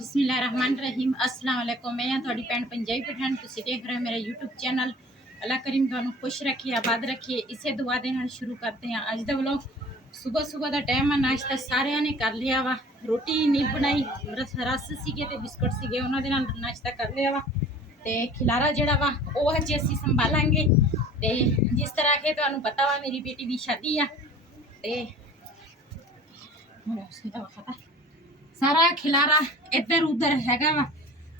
बिस्मिल्लाहिर्रहमानिर्रहीम अस्सलाम वालेकुम। मैं थोड़ी भैन पंजाबी पठान, तुसीं देख रहे हो मेरा यूट्यूब चैनल। अल्लाह करीम थानू खुश रखिए, आबाद रखिए। इसे दुआ दे नाल शुरू करते हैं अज दा व्लॉग। सुबह सुबह का टाइम है, नाश्ता सारिਆਂ ने कर लिया वा। रोटी नहीं बनाई, रस सीगे ते बिस्कुट सीगे, उन्हां दे नाल नाश्ता कर लिया वा। ते खिलारा जिहड़ा वा ओह अजे असीं संभालांगे। ते जिस तरह के तुहानू पता वा मेरी बेटी दी शादी आ ते सारा खिलारा इधर उधर हैगा वा।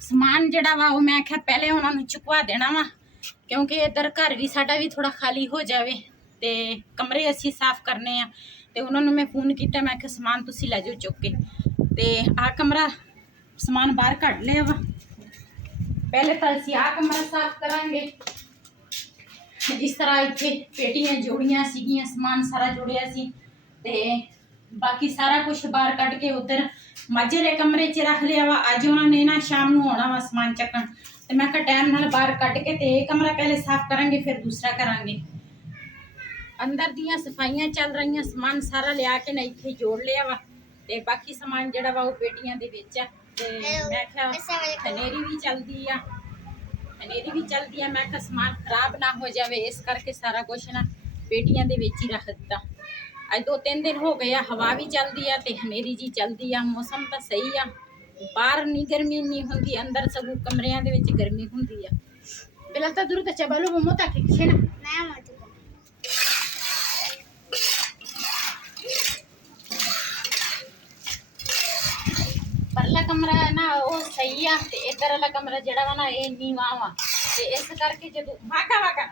समान जड़ा वा वो मैं आख्या पहले उन्होंने चुकवा देना वा, क्योंकि इधर घर भी साडा भी थोड़ा खाली हो जाए ते कमरे असी साफ करने आ। ते उन्होंने मैं फोन किया, मैं आख्या समान तुसी लै जाओ चुक के। ते आ कमरा समान बाहर कढ़ लिया वा। पहले तो असी आ कमरा साफ करांगे। जिस तरह इत्थे पेटियां जोड़ियां सीगियां, समान सारा जोड़िया सी ते बाकी सारा कुछ बाहर कढ़ के उधर माजे के कमरे च रख लिया वा। अज उन्होंने ना शाम को आना वा समान चकन, तो मैं टाइम नाल बाहर कढ़ के ते कमरा पहले साफ करांगे फिर दूसरा करांगे। अंदर दियां सफाइयां चल रही, समान सारा लिया के ना इत्थे जोड़ लिया वा। ते बाकी समान जिहड़ा वा वो पेटियां दे विच आ। ते मैं क्या हनेरी भी चलदी आ, हनेरी भी चलदी है। मैं क्या समान खराब ना हो जाए, इस करके सारा कुछ ना पेटियां दे विच ही रख दिता। अज 2-3 दिन हो गए, हवा भी चलती है तो हनेरी जी चलती है। मौसम तो सही आ, बाहर नहीं गर्मी नहीं होंगी, अंदर सगों कमरियां दे विच गर्मी होंदी है। बिलल तो दूर तक चलो मोमो तक खिचे ना परला कमरा ना वो सही आ, ते इधर वाला कमरा जिहड़ा वा ना ये नीवा वा। ते इस करके जदों वाका वाका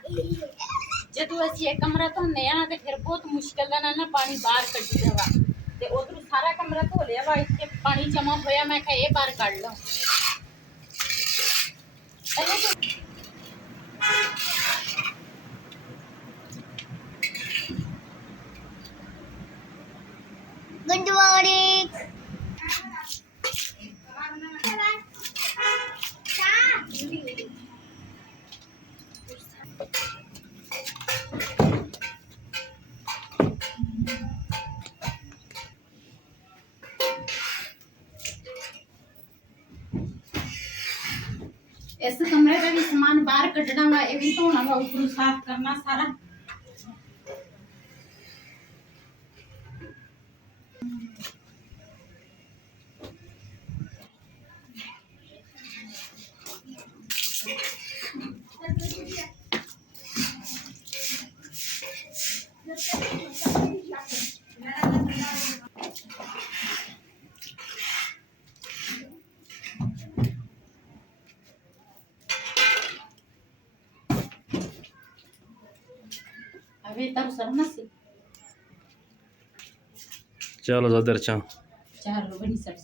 जदों असीं ये कमरा धोने आ ते फिर बहुत मुश्किल नाल ना पानी बाहर कड्ढीदा वा। ते उधरों सारा कमरा धो लिया वा, इत्थे पानी जमा होया, मैं कहा ये बाहर कढ लो। Good morning. इस कमरे का भी सामान बाहर कढ़ना वा, ये भी धोना वा, ऊपर साफ करना सारा। अबे तब सरना से चलो जदर चा चार बनी सर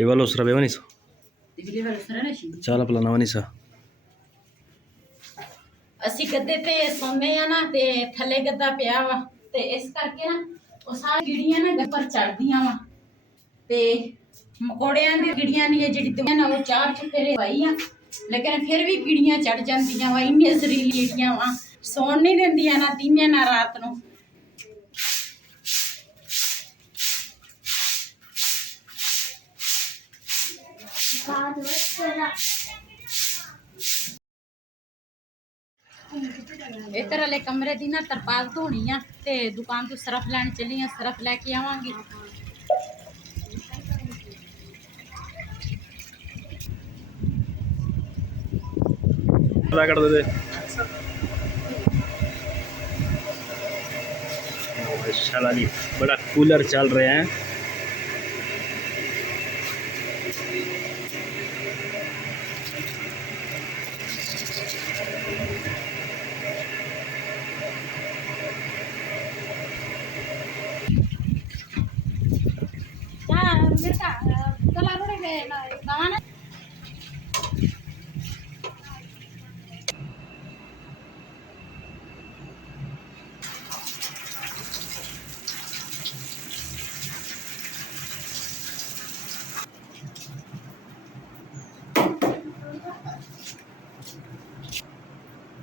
इवालो सर बेवनी सो दिगली वाला सर ना शी चल अपना नवनी सा असी गद्दे ते सोने आ ना, ते थले गद्दा पिया वा। ते इस करके ना वो सारी गिड़ियां ना गद्दे पर चढ़दियां वा। ते मकोड़ियां दी गिड़ियां नहीं है जिहड़ी दुनिया ना वो चार चुफेरे पाई आ, लेकिन फिर भी गिड़ियां चढ़ जांदियां वा। इन्नी जहरीली गिड़ियां वा, सौन नहीं देंदियां ना दिने ना रात नूं। इधर वाले कमरे दी ना तरपाल धोनी आ, ते दुकान तो सरफ लैन चली आ, सरफ लैके आवांगी। कर दे माशाल्लाह जी, बड़ा कूलर चल रहे हैं।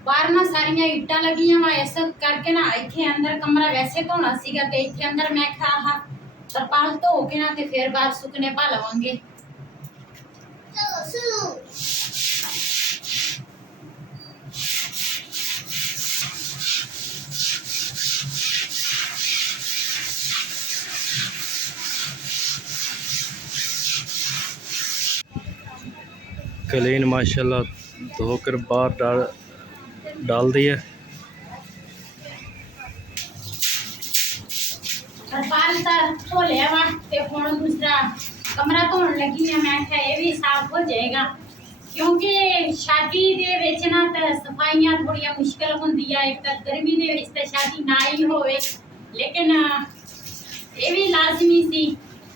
बाहर ना सारिया इट्टा लगियां वा, इस करके ना इत्थे अंदर कमरा वैसे धोना सीगा ते इत्थे अंदर मैं क्या ਤਰਪਾਲ ਧੋ ਕੇ ਨਾ ਤੇ ਫਿਰ ਬਾਅਦ ਸੁੱਕਣੇ ਪਾ ਲਵਾਂਗੇ। कलीन माशाल्लाह धोकर बाहर डाल दिया। तरपाल धो लिया वा ते हुण दूसरा कमरा धोण लगी है। मैं क्या ये भी साफ हो जाएगा क्योंकि शादी दे विच ना ते सफाइयां थोड़ी मुश्किल हुंदी है। एक तो गर्मी दे विच ते शादी ना ही होवे, लेकिन ये भी लाजमी सी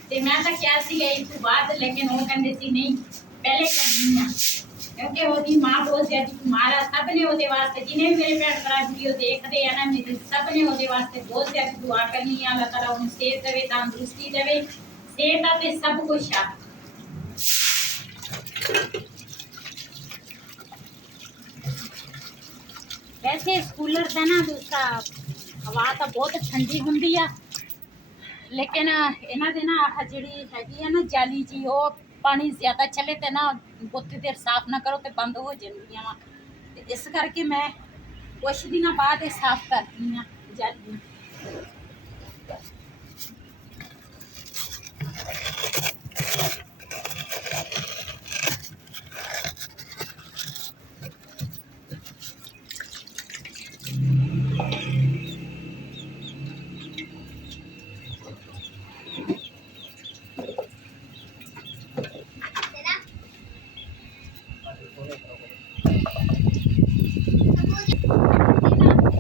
ते मैं तो क्या सी गई तो बाद, लेकिन वो कहंदे सी नहीं पहले करनी है क्योंकि ओदी मां बहुत ज्यादा बीमार है। सब ने ओदे वास्ते जिन्हें भी मेरे भैन भरा वीडियो देखते हैं ना, मेरे सब ने ओदे वास्ते बहुत ज्यादा दुआ करनी है। अल्लाह ताला उन्हें सेहत देवे, तंदुरुस्ती देवे। सेहत आ ते सब कुछ आ। वैसे कूलर का ना दूसरा हवा तो बहुत ठंडी होंगी है, लेकिन इन्हां दे ना जिहड़ी हैगी है ना जाली जी, वो पानी ज्यादा चले तो ना बहुती देर साफ ना करो तो बंद हो जांदियां वा। ते इस करके मैं कुछ दिनों बाद साफ करती हाँ जाली।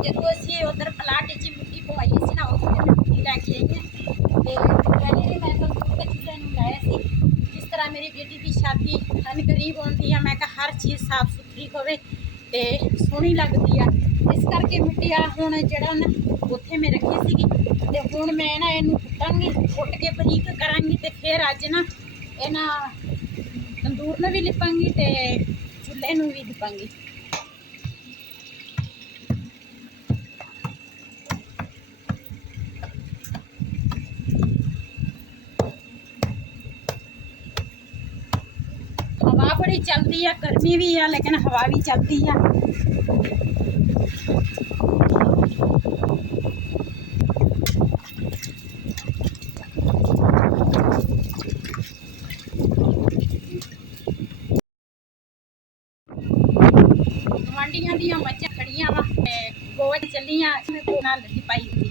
जो असी उधर प्लाट च मिट्टी पवाई सी ना, उस मिट्टी लैके आई है। तो पहले भी मैं तंदूर के चूल्हे लाया सी। जिस तरह मेरी बेटी की शादी अन गरीब होती है, मैं कहा हर चीज़ साफ सुथरी होवे ते सोहनी लगती है। इस करके मिट्टी आ हुण जिहड़ा ना उत्थे मैं रखी सीगी ते हुण मैं ना इहनूं कुटांगी, कुट के बरीक करांगी ते फिर अज ना इन्हां तंदूर नूं भी लिपांगी ते चूल्हे नूं भी लिपांगी। हवा बड़ी चलती है, गर्मी भी है लेकिन हवा भी चलती है। गुआंढियां दी मच्छां खड़ियां वा, गोवा चलियां नाल पाई हुंदी।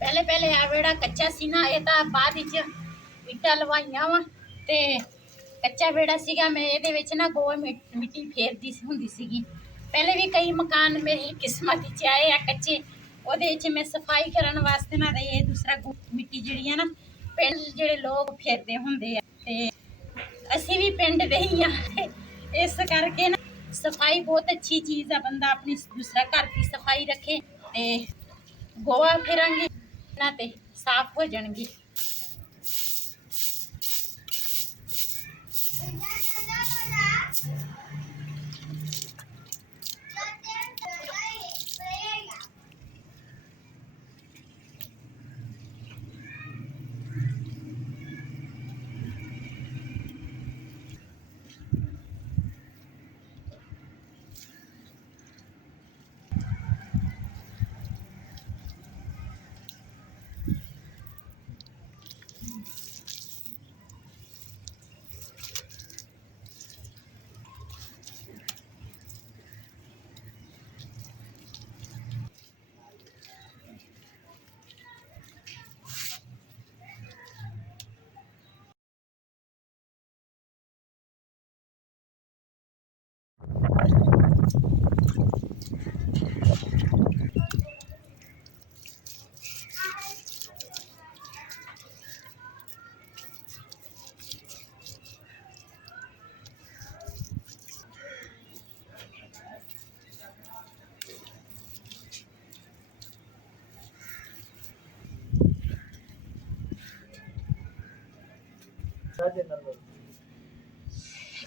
पहले पहले आ वेड़ा कच्चा सी ना, ये तो बाद इट्टा लवाइया वा ते कच्चा वेड़ा सीगा। मैं ये विच ना गोवा मिट्टी फेरदी हुंदी सीगी। पहले भी कई मकान मेरी किस्मत च आए आ कच्चे, ओहदे विच मैं सफाई करन वास्ते ना ये दूसरा मिट्टी जिहड़ी है ना पिंड जिहड़े लोग फेरदे हुंदे आ ते असीं भी पिंड दे ही आ। इस करके ना सफाई बहुत अच्छी चीज़ है। बंदा अपनी दूसरा घर की सफाई रखे ते गोवा फेरांगे ना ते साफ हो जाएंगी।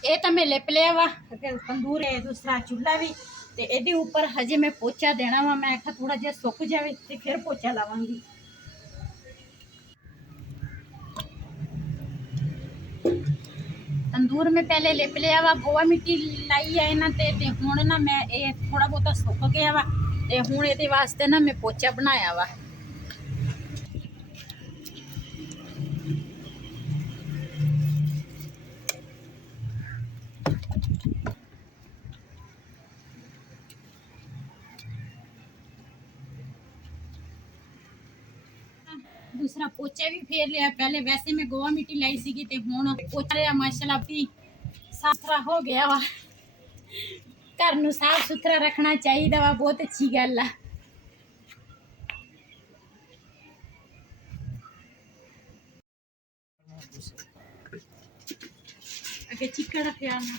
ਇਹ ਤਾਂ ਮੈਂ ਲਿਪ ਲਿਆ ਵਾ ਤੰਦੂਰ ਹੈ ਦੂਸਰਾ ਚੁੱਲ੍ਹਾ ਵੀ ਤੇ ਇਹਦੇ ਉੱਪਰ ਹਜੇ ਮੈਂ ਪੋਚਾ ਦੇਣਾ ਵਾ। ਮੈਂ ਕਿਹਾ ਥੋੜਾ ਜਿਹਾ ਸੁੱਕ ਜਾਵੇ ਤੇ ਫਿਰ ਪੋਚਾ ਲਾਵਾਂਗੀ। ਤੰਦੂਰ ਮੈਂ ਪਹਿਲੇ ਲਿਪ ਲਿਆ ਵਾ, ਗੋਆ ਮਿੱਟੀ ਲਾਈ ਆ ਇਹਨਾਂ ਤੇ ਹੁਣ ਨਾ ਮੈਂ ਇਹ ਥੋੜਾ ਬਹੁਤਾ ਸੁੱਕ ਗਿਆ ਵਾ ਤੇ ਹੁਣ ਇਹਦੇ ਵਾਸਤੇ ਨਾ ਮੈਂ ਪੋਚਾ ਬਣਾਇਆ ਵਾ। दूसरा पोचा भी फेर लिया। पहले वैसे मैं गोवा मिट्टी लाई सी ते हुण पोचा लिया माशाल्लाह भी साफ सुथरा हो गया वा। घर नूं साफ सुथरा रखना चाहिए वा, बहुत अच्छी गल है। अगे चिकड़ रखिया ना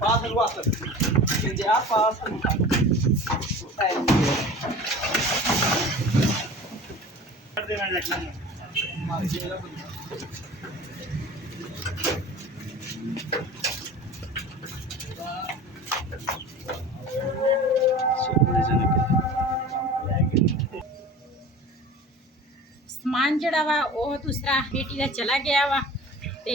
Pass el water. Que ya pasa el water. कर देना जैकलिन समान जड़ा वा वो दूसरा बेटी का चला गया वा ते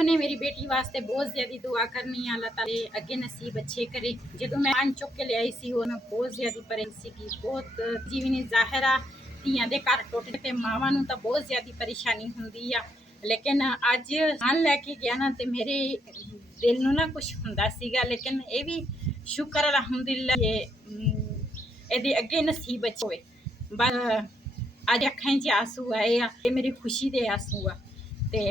उन्हें मेरी बेटी वास्ते बहुत ज्यादा दुआ करनी है। अल्लाह ताला अगे नसीब अच्छे करे। जो मैं पान चुक के लियाई सी मैं बहुत ज्यादा परेशानी सी, बहुत जीवनी जाहिर आ ਧੀਆਂ ਦੇ ਘਰ ਟੁੱਟ ਤੇ ਮਾਵਾਂ ਨੂੰ ਤਾਂ ਬਹੁਤ ਜ਼ਿਆਦਾ ਪਰੇਸ਼ਾਨੀ ਹੁੰਦੀ ਆ। ਲੇਕਿਨ ਅੱਜ ਨਾਲ ਲੈ ਕੇ ਗਿਆ ਨਾ ਤੇ ਮੇਰੇ ਦਿਲ ਨੂੰ ਨਾ ਕੁਝ ਹੁੰਦਾ ਸੀਗਾ, ਲੇਕਿਨ ਇਹ ਵੀ ਸ਼ੁਕਰ ਅਲਹਮਦੁਲਿਲਾ ਇਹਦੇ ਅੱਗੇ ਨਸੀਬ ਅੱਛੇ ਹੋਏ। ਬਸ ਅੱਜ ਅੱਖਾਂ 'ਚ ਆਂਸੂ ਆਏ ਆ, ਇਹ ਮੇਰੀ ਖੁਸ਼ੀ ਦੇ ਆਂਸੂ ਆ। ਤੇ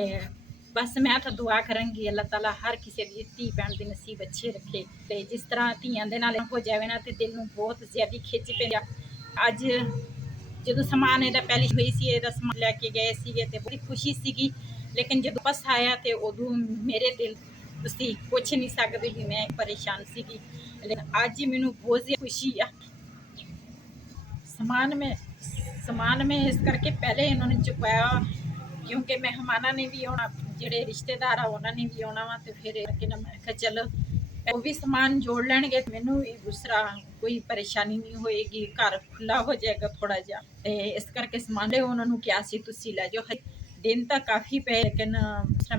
बस मैं तो दुआ करूँगी अल्लाह ताला हर किसी की धी भैन के नसीब अच्छे रखे। तो जिस तरह धियां दे नाल हो जाए ना तो दिल में बहुत ज़्यादा खिच पे अज जो समान इहदा पहली हुई सी इहदा समान लैके गए थे तो बड़ी खुशी सी, लेकिन जो बस आया तो उदों मेरे दिल तुसीं पुछ नहीं सकते भी मैं परेशान सी। लेकिन अज मैनू बहुत ज़्यादा खुशी आ। समान में इस करके पहले इन्होंने चुकाया क्योंकि मेहमाना ने भी आना, ਜਿਹੜੇ ਰਿਸ਼ਤੇਦਾਰ ਆ ਉਹਨਾਂ ਨੇ ਵੀ ਆਉਣਾ ਵਾ। ਤੇ ਫਿਰ ਕਿ ਨਾ ਮੈਂ ਕਿਹਾ ਚਲੋ ਉਹ ਵੀ ਸਮਾਨ ਜੋੜ ਲੈਣਗੇ, ਮੈਨੂੰ ਵੀ ਦੂਸਰਾ ਕੋਈ ਪਰੇਸ਼ਾਨੀ ਨਹੀਂ ਹੋਏਗੀ, ਘਰ ਖੁੱਲਾ ਹੋ ਜਾਏਗਾ ਥੋੜਾ ਜਿਹਾ। ਤੇ ਇਸ ਕਰਕੇ ਸਮਾਨ ਲੈ ਉਹਨਾਂ ਨੂੰ ਕਿਹਾ ਸੀ ਤੁਸੀਂ ਲੈ ਜਾਓ, ਦਿਨ ਤਾਂ ਕਾਫੀ ਪਏ ਲੇਕਿਨ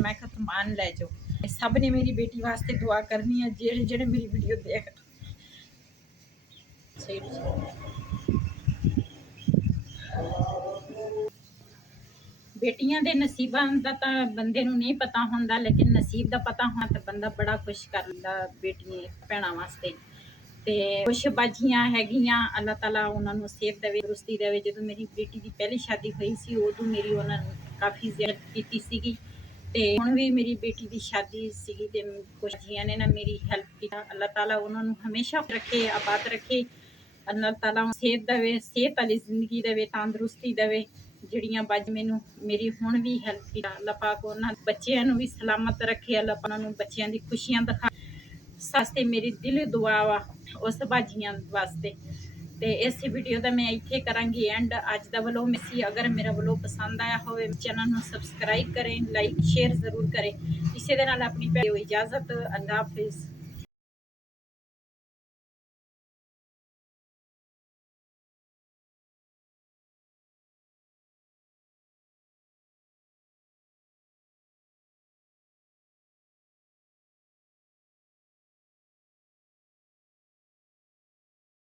ਮੈਂ ਕਿਹਾ ਸਮਾਨ ਲੈ ਜਾਓ। ਸਭ ਨੇ ਮੇਰੀ ਬੇਟੀ ਵਾਸਤੇ ਦੁਆ ਕਰਨੀ ਹੈ ਜਿਹੜੇ ਜਿਹੜੇ ਮੇਰੀ ਵੀਡੀਓ ਦੇਖ। ਸਹੀ बेटियां दे नसीबां दा तां बंदे नूं नहीं पता हुंदा, लेकिन नसीब दा पता होना तो बंदा बड़ा खुश कर लैंदा बेटियां भैणां वास्ते। ते कुछ बाजियां हैगियां, अल्लाह ताला उन्हां नूं सेहत देवे, तंदुरुस्ती देवे। जदों मेरी बेटी दी पहली शादी हुई सी उदों मेरी उन्हां नूं काफ़ी ज़ियारत कीती सीगी ते हुण भी मेरी बेटी दी शादी सीगी ते कुछ जियां ने ना मेरी हेल्प की। अल्लाह ताला उन्हां नूं हमेशा रखे, आबाद रखे। अल्लाह ताला सेहत देवे, सेहत वाली जिंदगी देवे, तंदुरुस्ती देवे। ਜਿਹੜੀਆਂ ਬੱਜ ਮੈਨੂੰ ਮੇਰੀ ਹੁਣ ਵੀ ਹੈਲਪ ਕੀਤਾ। ਅੱਲਾਹ ਪਾਕ ਉਹਨਾਂ ਬੱਚਿਆਂ ਨੂੰ ਵੀ ਸਲਾਮਤ ਰੱਖੇ, ਅੱਲਾਹ ਪਾਕ ਉਹਨਾਂ ਨੂੰ ਬੱਚਿਆਂ ਦੀ ਖੁਸ਼ੀਆਂ ਦਿਖਾ। ਵਾਸਤੇ ਮੇਰੀ ਦਿਲ ਦੁਆ ਵਾ ਉਸ ਬਾਜੀਆਂ ਵਾਸਤੇ। ਤੇ ਇਸ ਵੀਡੀਓ ਦਾ ਮੈਂ ਇੱਥੇ ਕਰਾਂਗੀ ਐਂਡ ਅੱਜ ਦਾ ਵਲੋਗ ਮਿਸੀ। ਅਗਰ ਮੇਰਾ ਵਲੋਗ ਪਸੰਦ ਆਇਆ ਹੋਵੇ ਚੈਨਲ ਨੂੰ ਸਬਸਕ੍ਰਾਈਬ ਕरें, ਲਾਈਕ ਸ਼ੇਅਰ ਜ਼ਰੂਰ ਕरें। ਇਸੇ ਦੇ ਨਾਲ ਆਪਣੀ ਭੈਣ ਨੂੰ ਇਜਾਜ਼ਤ। ਅੱਲਾਹ ਹਾਫਿਜ਼।